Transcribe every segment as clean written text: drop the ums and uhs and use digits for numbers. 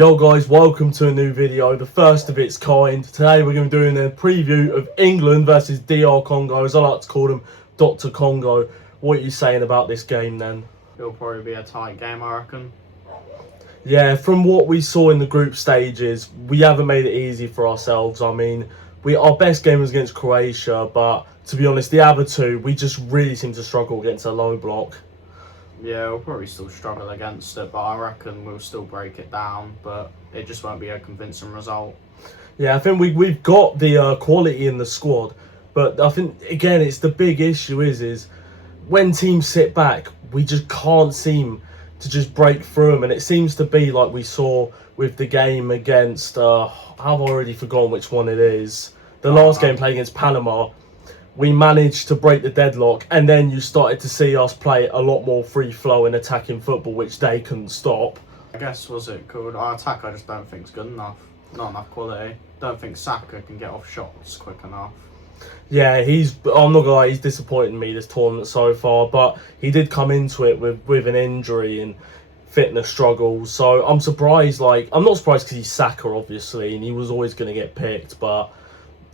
Yo guys, welcome to a new video, the first of its kind. Today we're going to be doing a preview of England versus DR Congo, as I like to call them, Dr. Congo. What are you saying about this game then? It'll probably be a tight game, I reckon. Yeah, from what we saw in the group stages, we haven't made it easy for ourselves. I mean, our best game was against Croatia, but to be honest, the other two, we just really seem to struggle against a low block. Yeah, we'll probably still struggle against it, but I reckon we'll still break it down, but it just won't be a convincing result. Yeah, I think we've got the quality in the squad, but I think, again, it's the big issue is when teams sit back, we just can't seem to just break through them, and it seems to be like we saw with the game against, I've already forgotten which one it is, the last game playing against Panama. We managed to break the deadlock, and then you started to see us play a lot more free-flowing attacking football, which they couldn't stop. I guess, was it called? Our attack, I just don't think is good enough. Not enough quality. Don't think Saka can get off shots quick enough. Yeah, I'm not gonna lie, he's disappointed me this tournament so far, but he did come into it with an injury and fitness struggles, so I'm surprised. I'm not surprised because he's Saka, obviously, and he was always going to get picked, but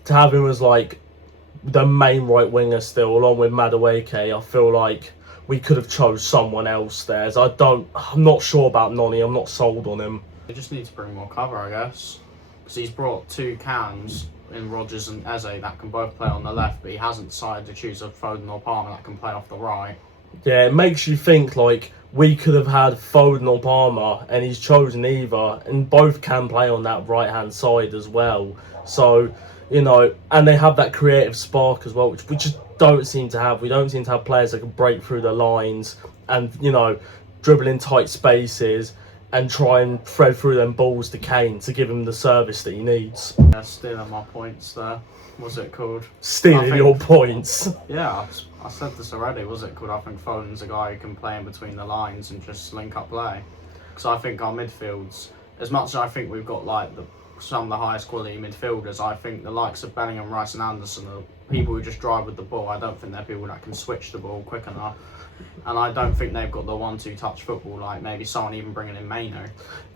to have him as the main right winger still, along with Madueke, I feel like we could have chose someone else there. I'm not sure about Noni. I'm not sold on him. They just need to bring more cover, I guess, because he's brought two cans in Rodgers and Eze that can both play on the left, but he hasn't decided to choose a Foden or Palmer that can play off the right. Yeah, it makes you think we could have had Foden or Palmer, and he's chosen either, and both can play on that right hand side as well. So, and they have that creative spark as well, which we just don't seem to have. We don't seem to have players that can break through the lines and, dribble in tight spaces and try and thread through them balls to Kane to give him the service that he needs. Yeah, stealing my points there. What's it called? Stealing your points. Yeah, I said this already. Was it called? I think Foden's a guy who can play in between the lines and just link up play. Because I think our midfields, as much as I think we've got some of the highest quality midfielders, I think the likes of Bellingham, Rice and Anderson are people who just drive with the ball. I don't think they're people that can switch the ball quick enough. And I don't think they've got the 1-2 touch football, like maybe someone even bringing in Maino.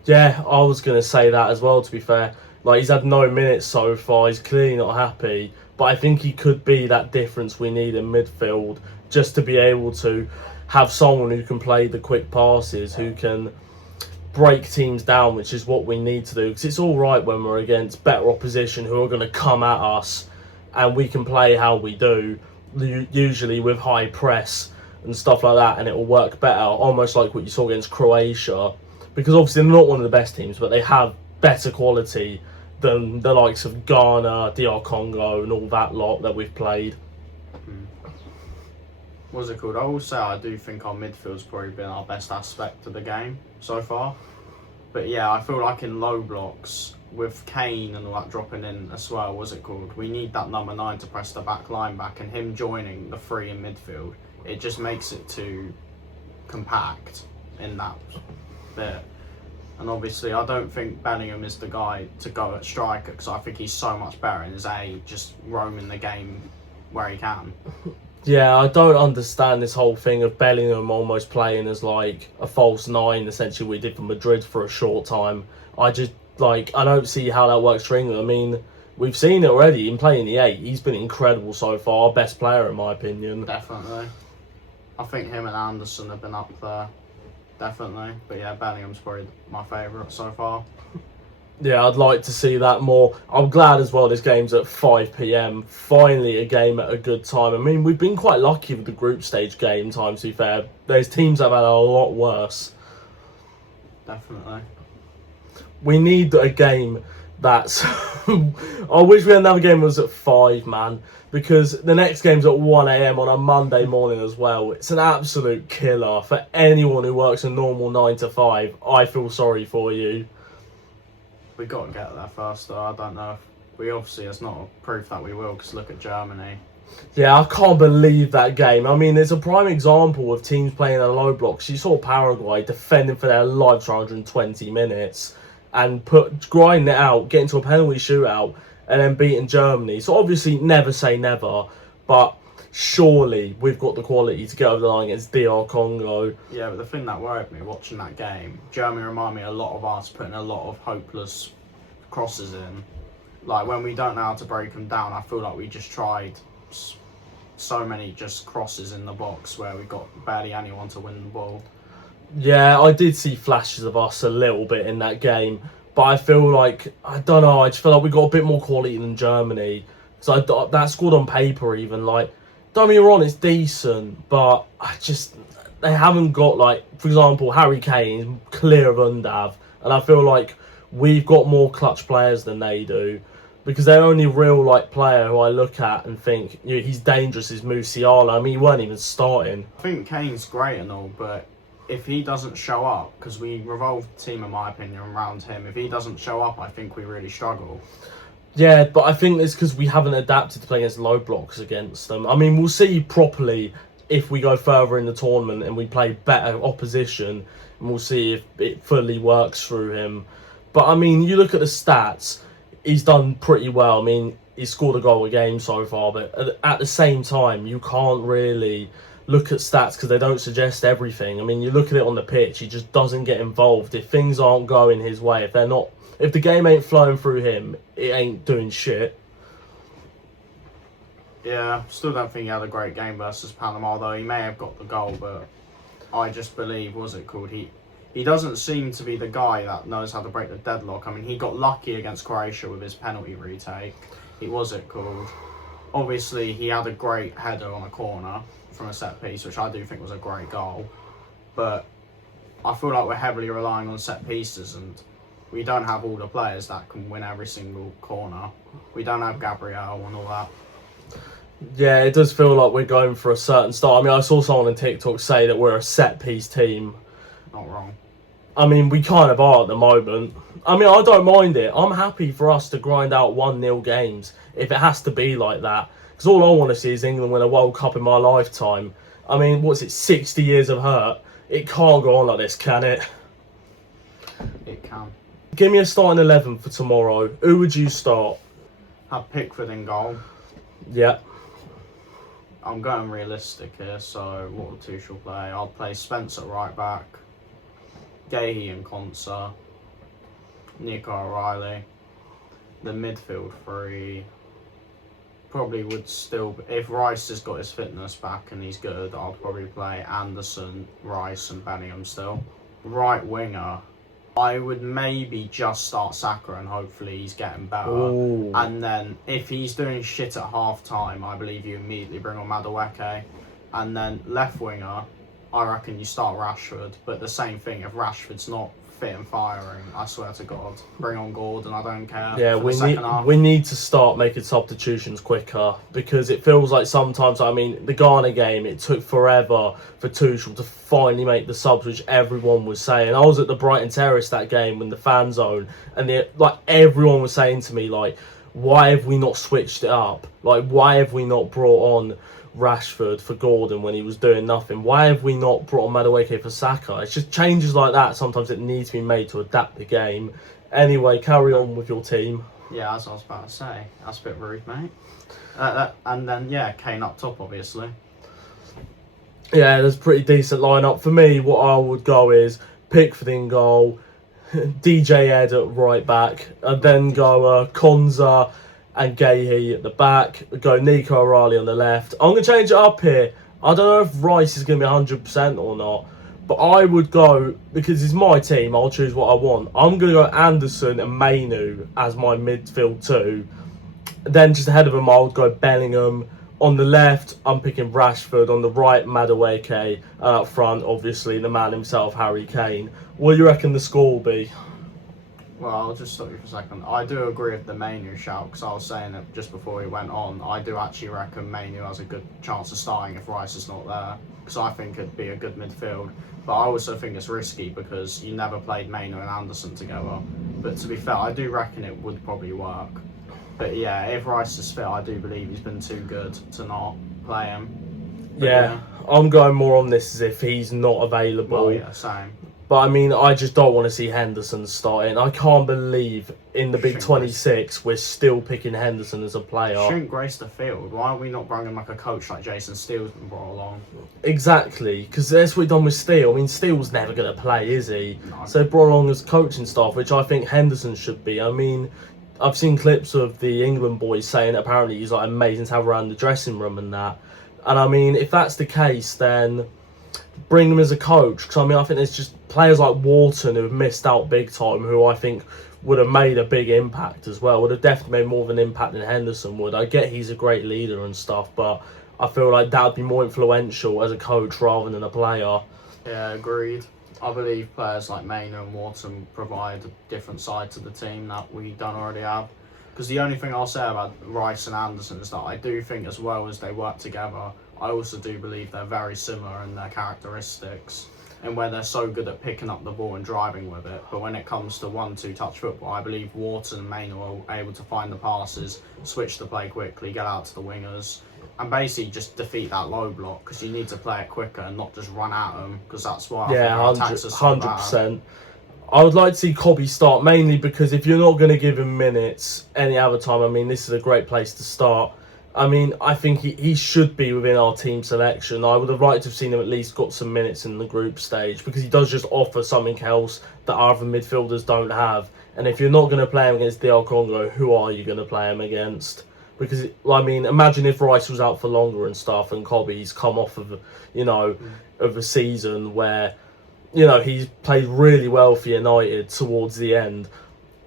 Yeah, I was going to say that as well, to be fair. He's had no minutes so far. He's clearly not happy. But I think he could be that difference we need in midfield, just to be able to have someone who can play the quick passes, who can break teams down, which is what we need to do. Because it's all right when we're against better opposition who are going to come at us, and we can play how we do, usually with high press and stuff like that, and it will work better, almost like what you saw against Croatia. Because obviously they're not one of the best teams, but they have better quality than the likes of Ghana, DR Congo and all that lot that we've played. What's it called? I will say I do think our midfield's probably been our best aspect of the game so far. But yeah, I feel like in low blocks, with Kane and all that dropping in as well, what's it called? We need that number 9 to press the back line back, and him joining the 3 in midfield, it just makes it too compact in that bit. And obviously, I don't think Bellingham is the guy to go at striker, because I think he's so much better in his age, just roaming the game where he can. Yeah, I don't understand this whole thing of Bellingham almost playing as a false 9, essentially we did for Madrid for a short time. I just, I don't see how that works for England. I mean, we've seen it already in playing the 8. He's been incredible so far, best player in my opinion. Definitely. I think him and Anderson have been up there. Definitely. But yeah, Bellingham's probably my favourite so far. Yeah, I'd like to see that more. I'm glad as well this game's at 5 PM. Finally a game at a good time. I mean, we've been quite lucky with the group stage game time, to be fair. There's teams that have had a lot worse. Definitely. We need a game that's... I wish we had another game that was at 5, man. Because the next game's at 1 AM on a Monday morning as well. It's an absolute killer. For anyone who works a normal 9 to 5, I feel sorry for you. We got to get there first, though. I don't know if we obviously, it's not a proof that we will, because look at Germany. Yeah, I can't believe that game. I mean, it's a prime example of teams playing in a low blocks. You saw Paraguay defending for their lives for 120 minutes and grinding it out, getting to a penalty shootout, and then beating Germany. So obviously, never say never. But surely we've got the quality to get over the line against DR Congo. Yeah, but the thing that worried me watching that game, Germany remind me a lot of us putting a lot of hopeless crosses in. Like when we don't know how to break them down, I feel like we just tried so many just crosses in the box where we got barely anyone to win the ball. Yeah, I did see flashes of us a little bit in that game, but I feel like, I don't know, I just feel like we got a bit more quality than Germany. So that squad on paper, even, like, don't get me wrong, it's decent, but they haven't got, like, for example, Harry Kane is clear of Undav, and I feel like we've got more clutch players than they do. Because their only real player who I look at and think he's dangerous is Musiala. I mean, he weren't even starting. I think Kane's great and all, but if he doesn't show up, because we revolve the team, in my opinion, around him, if he doesn't show up, I think we really struggle. Yeah, but I think it's because we haven't adapted to play against low blocks against them. I mean, we'll see properly if we go further in the tournament and we play better opposition, and we'll see if it fully works through him. But I mean, you look at the stats, he's done pretty well. I mean, he's scored a goal a game so far, but at the same time, you can't really look at stats because they don't suggest everything. I mean, you look at it on the pitch, he just doesn't get involved. If things aren't going his way, if the game ain't flowing through him, it ain't doing shit. Yeah, still don't think he had a great game versus Panama, though. He may have got the goal, but I just believe, he doesn't seem to be the guy that knows how to break the deadlock. I mean, he got lucky against Croatia with his penalty retake. Obviously, he had a great header on a corner from a set piece, which I do think was a great goal. But I feel like we're heavily relying on set pieces, and we don't have all the players that can win every single corner. We don't have Gabriel and all that. Yeah, it does feel like we're going for a certain style. I mean, I saw someone on TikTok say that we're a set-piece team. Not wrong. I mean, we kind of are at the moment. I mean, I don't mind it. I'm happy for us to grind out 1-0 games if it has to be like that. Because all I want to see is England win a World Cup in my lifetime. I mean, 60 years of hurt? It can't go on like this, can it? It can. Give me a starting 11 for tomorrow. Who would you start? Have Pickford in goal. Yeah. I'm going realistic here, so what would Tuchel play? I'll play Spence at right back, Gahey and Konsa, Nico O'Reilly. The midfield three probably would still, if Rice has got his fitness back and he's good, I'll probably play Anderson, Rice and Bellingham still. Right winger, I would maybe just start Saka and hopefully he's getting better. Ooh. And then if he's doing shit at half time, I believe you immediately bring on Madueke. And then left winger, I reckon you start Rashford. But the same thing, if Rashford's not fit and firing, I swear to God, bring on Gordon, I don't care. Yeah, we need to start making substitutions quicker because it feels like sometimes, I mean, the Ghana game, it took forever for Tuchel to finally make the subs, which everyone was saying. I was at the Brighton Terrace that game when the fan zone, and everyone was saying to me, like, why have we not switched it up? Like, why have we not brought on Rashford for Gordon when he was doing nothing? Why have we not brought on Madueke for Saka? It's just changes like that sometimes that need to be made to adapt the game. Anyway, carry on with your team. Yeah, as I was about to say. That's a bit rude, mate. And then, yeah, Kane up top, obviously. Yeah, there's a pretty decent lineup. For me, what I would go is Pickford in goal, DJ Ed at right back, and then go Konza and Gahey at the back. Go Nico O'Reilly on the left. I'm going to change it up here. I don't know if Rice is going to be 100% or not, but I would go, because it's my team, I'll choose what I want. I'm going to go Anderson and Mainu as my midfield two. Then just ahead of them, I would go Bellingham. On the left, I'm picking Rashford. On the right, Madueke. Up front, obviously, the man himself, Harry Kane. What do you reckon the score will be? Well, I'll just stop you for a second. I do agree with the Mainu shout, because I was saying it just before he went on. I do actually reckon Mainu has a good chance of starting if Rice is not there, because I think it'd be a good midfield. But I also think it's risky, because you never played Mainu and Anderson together. But to be fair, I do reckon it would probably work. But yeah, if Rice is fit, I do believe he's been too good to not play him. But yeah, I'm going more on this as if he's not available. Well, yeah, same. But I mean, I just don't want to see Henderson starting. I can't believe in the Big Shouldn't 26 we're still picking Henderson as a player. Shouldn't grace the field. Why aren't we not bringing like a coach like Jason Steele's been brought along? Exactly, because that's what we've done with Steele. I mean, Steele's never going to play, is he? No. So they brought along as coaching staff, which I think Henderson should be. I mean, I've seen clips of the England boys saying apparently he's like amazing to have around the dressing room and that. And I mean, if that's the case, then bring him as a coach. Because I mean, I think there's just players like Wharton who have missed out big time, who I think would have made a big impact as well. Would have definitely made more of an impact than Henderson would. I get he's a great leader and stuff, but I feel like that would be more influential as a coach rather than a player. Yeah, agreed. I believe players like Maynard and Wharton provide a different side to the team that we don't already have. Because the only thing I'll say about Rice and Anderson is that I do think, as well as they work together, I also do believe they're very similar in their characteristics and where they're so good at picking up the ball and driving with it. But when it comes to 1-2 touch football, I believe Wharton and Maynard are able to find the passes, switch the play quickly, get out to the wingers, and basically just defeat that low block, because you need to play it quicker and not just run at them, because that's why I think our attacks are so bad. 100%. I would like to see Cobby start, mainly because if you're not going to give him minutes any other time, I mean, this is a great place to start. I mean, I think he should be within our team selection. I would have liked to have seen him at least got some minutes in the group stage, because he does just offer something else that our other midfielders don't have. And if you're not going to play him against DR Congo, who are you going to play him against? Because, I mean, imagine if Rice was out for longer and stuff and Cobby's come off of, of a season where, he's played really well for United towards the end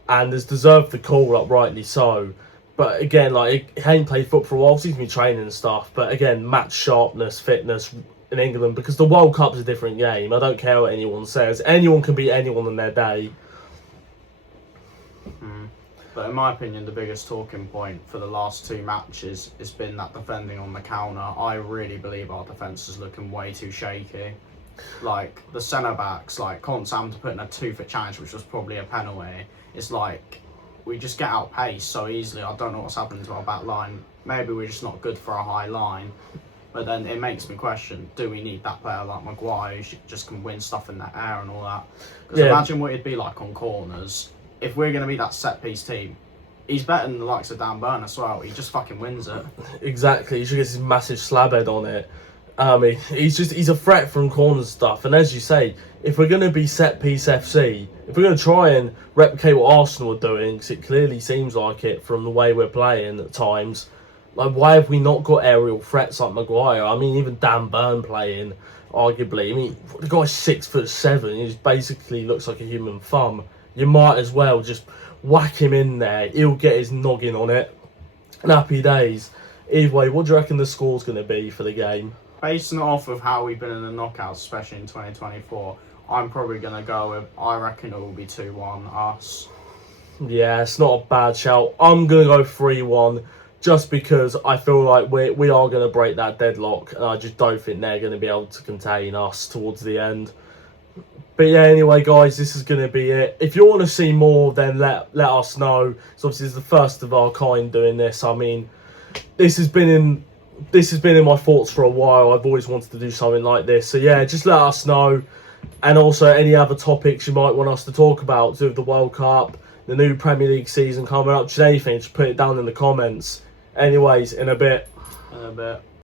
and has deserved the call up, rightly so. But again, he ain't played football for a while, he's been training and stuff. But again, match sharpness, fitness in England, because the World Cup's a different game. I don't care what anyone says. Anyone can beat anyone in their day. But in my opinion, the biggest talking point for the last two matches has been that defending on the counter. I really believe our defence is looking way too shaky. Like, the centre-backs, like Consam to put in a 2-foot challenge, which was probably a penalty. It's like, we just get outpaced so easily. I don't know what's happening to our back line. Maybe we're just not good for a high line. But then it makes me question, do we need that player like Maguire who just can win stuff in the air and all that? Because imagine what it'd be like on corners. If we're going to be that set-piece team, he's better than the likes of Dan Burn as well. He just fucking wins it. Exactly. He just gets his massive slab head on it. I mean, he's a threat from corner stuff. And as you say, if we're going to be set-piece FC, if we're going to try and replicate what Arsenal are doing, because it clearly seems like it from the way we're playing at times, like, why have we not got aerial threats like Maguire? I mean, even Dan Burn playing, arguably. I mean, the guy's 6'7". He just basically looks like a human thumb. You might as well just whack him in there. He'll get his noggin on it. And happy days. Either way, what do you reckon the score's going to be for the game? Basing it off of how we've been in the knockouts, especially in 2024, I'm probably going to go with, I reckon it will be 2-1 us. Yeah, it's not a bad shout. I'm going to go 3-1 just because I feel like we are going to break that deadlock, and I just don't think they're going to be able to contain us towards the end. But yeah, anyway, guys, this is going to be it. If you want to see more, then let us know. So obviously, it's the first of our kind doing this. I mean, this has been in my thoughts for a while. I've always wanted to do something like this. So yeah, just let us know. And also any other topics you might want us to talk about, with the World Cup, the new Premier League season coming up, just anything, just put it down in the comments. Anyways, in a bit.